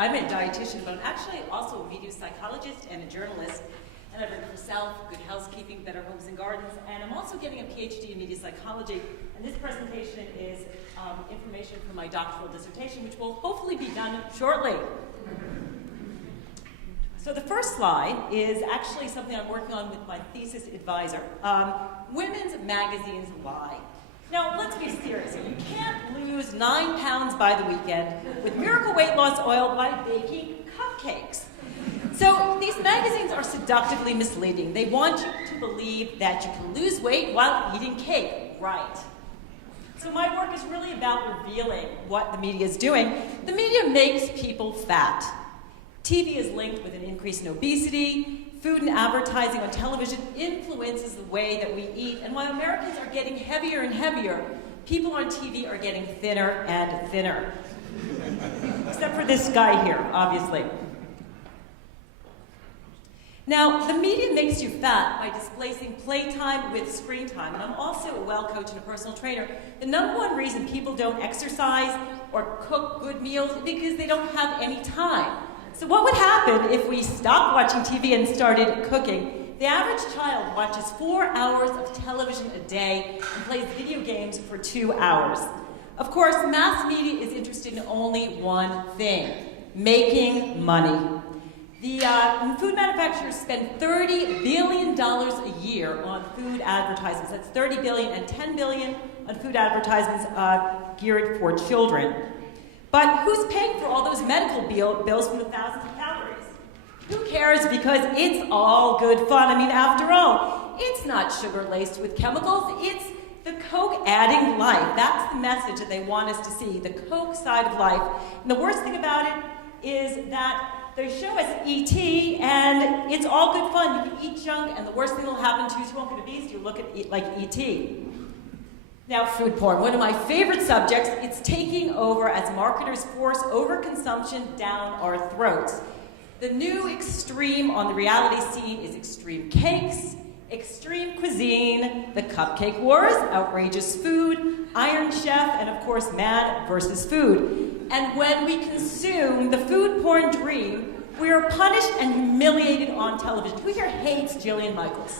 I'm a dietitian, but I'm actually also a video psychologist and a journalist. And I've written for Self, Good Housekeeping, Better Homes and Gardens, and I'm also getting a PhD in media psychology. And this presentation is information from my doctoral dissertation, which will hopefully be done shortly. So the first slide is actually something I'm working on with my thesis advisor. Women's magazines lie. Now, let's be serious here. You can't lose 9 pounds by the weekend with miracle weight loss oil by baking cupcakes. So these magazines are seductively misleading. They want you to believe that you can lose weight while eating cake. Right. So my work is really about revealing what the media is doing. The media makes people fat. TV is linked with an increase in obesity. Food and advertising on television influences the way that we eat. And while Americans are getting heavier and heavier, people on TV are getting thinner and thinner. Except for this guy here, obviously. Now, the media makes you fat by displacing playtime with screen time. And I'm also a well coach and a personal trainer. The number one reason people don't exercise or cook good meals is because they don't have any time. So what would happen if we stopped watching TV and started cooking? The average child watches 4 hours of television a day and plays video games for 2 hours. Of course, mass media is interested in only one thing: making money. The food manufacturers spend $30 billion a year on food advertisements. That's $30 billion and $10 billion on food advertisements geared for children. But who's paying for all those medical bills from the thousands of calories? Who cares, because it's all good fun. I mean, after all, it's not sugar laced with chemicals. It's the Coke adding life. That's the message that they want us to see, the Coke side of life. And the worst thing about it is that they show us E.T., and it's all good fun. You can eat junk, and the worst thing that will happen to you is you won't get obese. You look at it like E.T. Now, food porn, one of my favorite subjects. It's taking over as marketers force overconsumption down our throats. The new extreme on the reality scene is extreme cakes, extreme cuisine, the cupcake wars, outrageous food, Iron Chef, and of course, man versus food. And when we consume the food porn dream, we are punished and humiliated on television. Who here hates Jillian Michaels?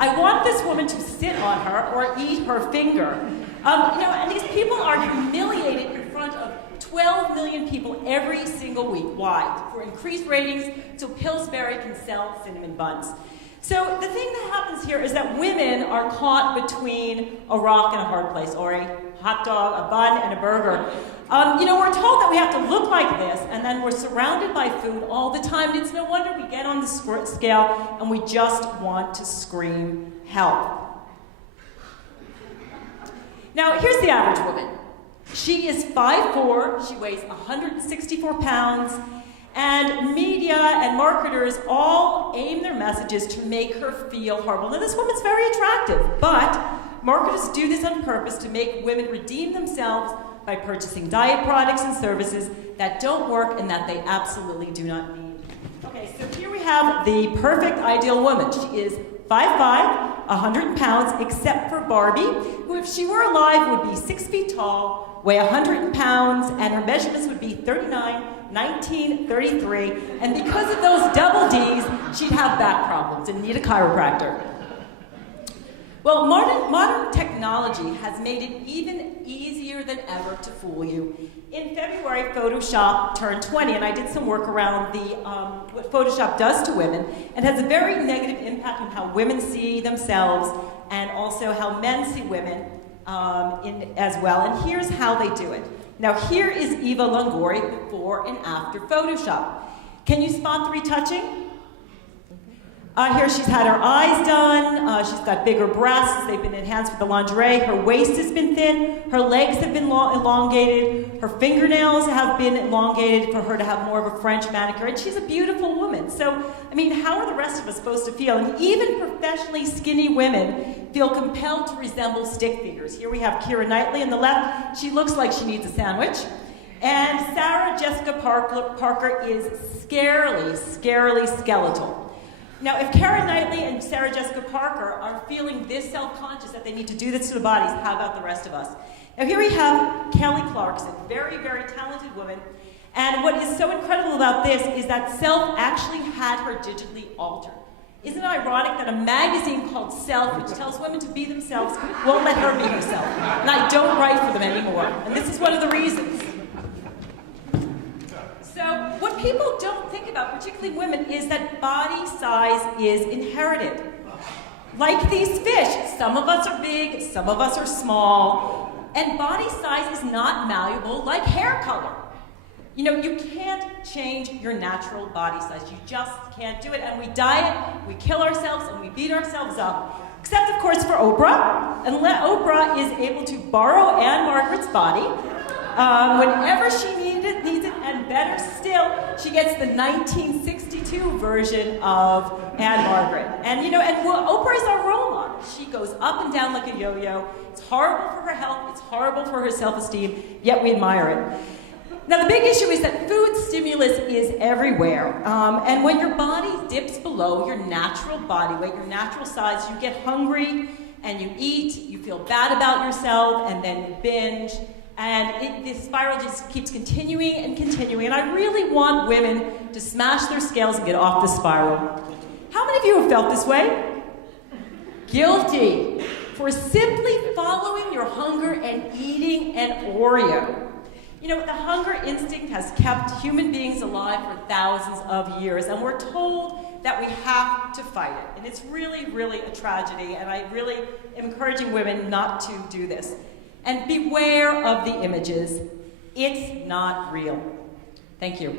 I want this woman to sit on her or eat her finger. And these people are humiliated in front of 12 million people every single week. Why? For increased ratings, so Pillsbury can sell cinnamon buns. So the thing that happens here is that women are caught between a rock and a hard place, or a hot dog, a bun, and a burger. We're told that we have to look like this, and then we're surrounded by food all the time. And it's no wonder we get on the scale and we just want to scream help. Now, here's the average woman. She is 5'4", she weighs 164 pounds, and media and marketers all aim their messages to make her feel horrible. Now, this woman's very attractive, but marketers do this on purpose to make women redeem themselves by purchasing diet products and services that don't work and that they absolutely do not need. Okay, so here we have the perfect ideal woman. She is 5'5", 100 pounds, except for Barbie, who, if she were alive, would be 6 feet tall, weigh 100 pounds, and her measurements would be 39, 19, 33, and because of those double Ds, she'd have back problems and need a chiropractor. Well, modern technology has made it even easier than ever to fool you. In February, Photoshop turned 20, and I did some work around what Photoshop does to women, and has a very negative impact on how women see themselves and also how men see women as well. And here's how they do it. Now, here is Eva Longoria before and after Photoshop. Can you spot the retouching? Here she's had her eyes done, she's got bigger breasts, they've been enhanced with the lingerie, her waist has been thin, her legs have been elongated, her fingernails have been elongated for her to have more of a French manicure, and she's a beautiful woman. So, I mean, how are the rest of us supposed to feel? And even professionally skinny women feel compelled to resemble stick figures. Here we have Keira Knightley on the left. She looks like she needs a sandwich. And Sarah Jessica Parker is scarily skeletal. Now, if Keira Knightley and Sarah Jessica Parker are feeling this self-conscious that they need to do this to their bodies, how about the rest of us? Now, here we have Kelly Clarkson, very, very talented woman, And what is so incredible about this is that Self actually had her digitally altered. Isn't it ironic that a magazine called Self, which tells women to be themselves, won't let her be herself? And I don't write for them anymore. And this is one of the reasons. So what people don't think about, particularly women, is that body size is inherited. Like these fish, some of us are big, some of us are small, and body size is not malleable like hair color. You know, you can't change your natural body size. You just can't do it. And we diet, we kill ourselves, and we beat ourselves up. Except, of course, for Oprah. And Oprah is able to borrow Anne Margaret's body whenever she needs it, and better still, she gets the 1962 version of Anne Margaret. And, you know, Oprah is our role model. She goes up and down like a yo-yo. It's horrible for her health. It's horrible for her self-esteem, yet we admire it. Now, the big issue is that food stimulus is everywhere. And when your body dips below your natural body weight, your natural size, you get hungry and you eat, you feel bad about yourself, and then you binge. And this spiral just keeps continuing and continuing. And I really want women to smash their scales and get off the spiral. How many of you have felt this way? Guilty for simply following your hunger and eating an Oreo. You know, the hunger instinct has kept human beings alive for thousands of years, and we're told that we have to fight it. And it's really, really a tragedy, and I really am encouraging women not to do this. And beware of the images. It's not real. Thank you.